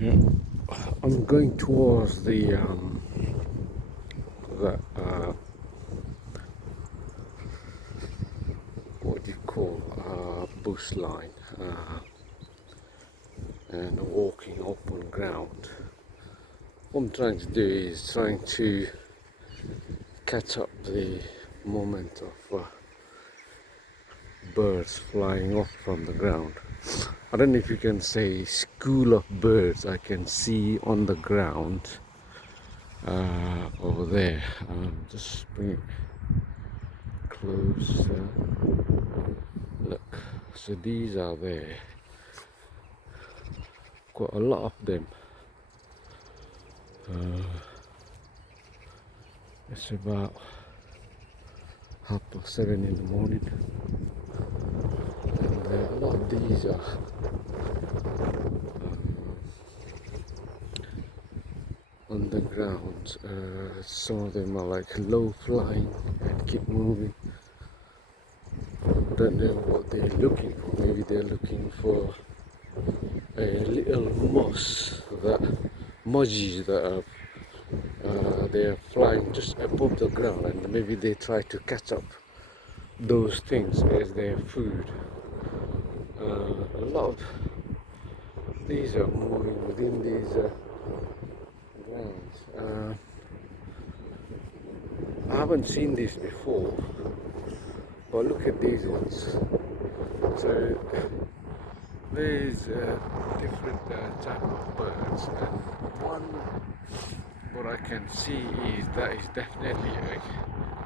Yeah. I'm going towards the what do you call bus line, and walking open ground. What I'm trying to do is trying to catch up the moment of birds flying off from the ground. I don't know if you can say school of birds I can see on the ground over there. Just bring it closer. Look, so these are there. Got a lot of them. It's about 7:30 in the morning, and a lot of these are on the ground. Some of them are like low flying and keep moving. Don't know what they're looking for. Maybe they're looking for a little moss, that mudgies that are they're flying just above the ground, and maybe they try to catch up those things as their food. A lot of these are moving within these grounds. I haven't seen these before, but look at these ones. So there's different type of birds, and one what I can see is that is definitely a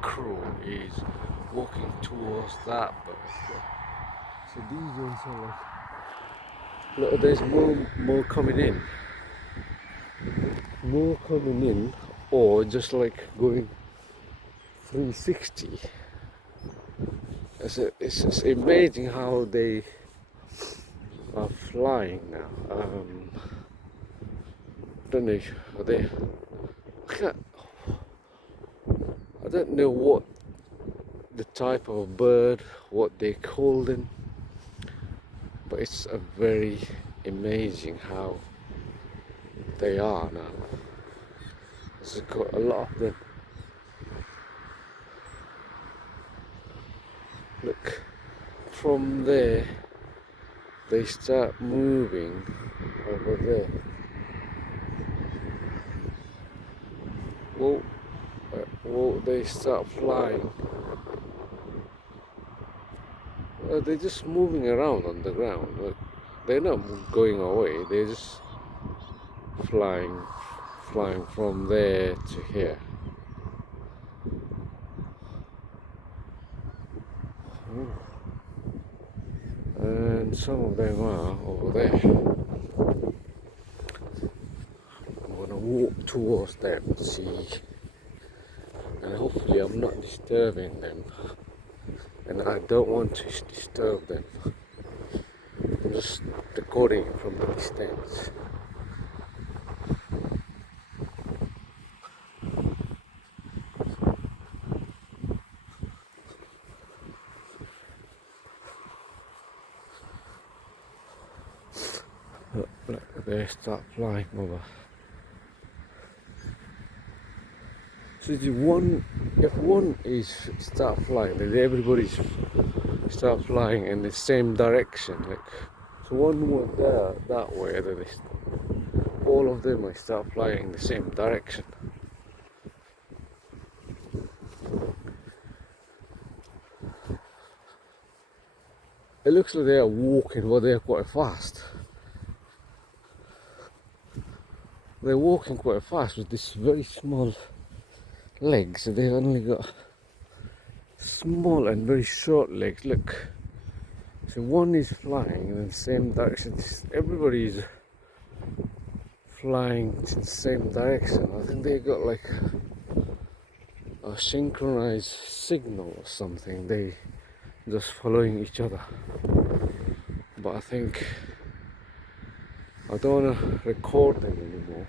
crow is walking towards that bird. So these ones are like, look, there's more coming in, or just like going 360. It's just amazing how they are flying now. Don't know, are they? I don't know what the type of bird, what they call them, but it's a very amazing how they are now. There's got a lot of them. Look, from there they start moving over there. Well, they start flying. They're just moving around on the ground. Look, they're not going away. They're just flying from there to here. And some of them are over there. I'm gonna walk towards them and see, and hopefully I'm not disturbing them, and I don't want to disturb them. I'm just recording from the distance. Look, they start flying over. So if one is start flying, then everybody's start flying in the same direction. Like, so one went there that way, then all of them might start flying in the same direction. It looks like they are walking, but they are quite fast. They're walking quite fast with this very small legs. They've only got small and very short legs. Look. So one is flying in the same direction. Everybody is flying in the same direction. I think they got like a synchronized signal or something. They just following each other. But I think I don't want to record them anymore.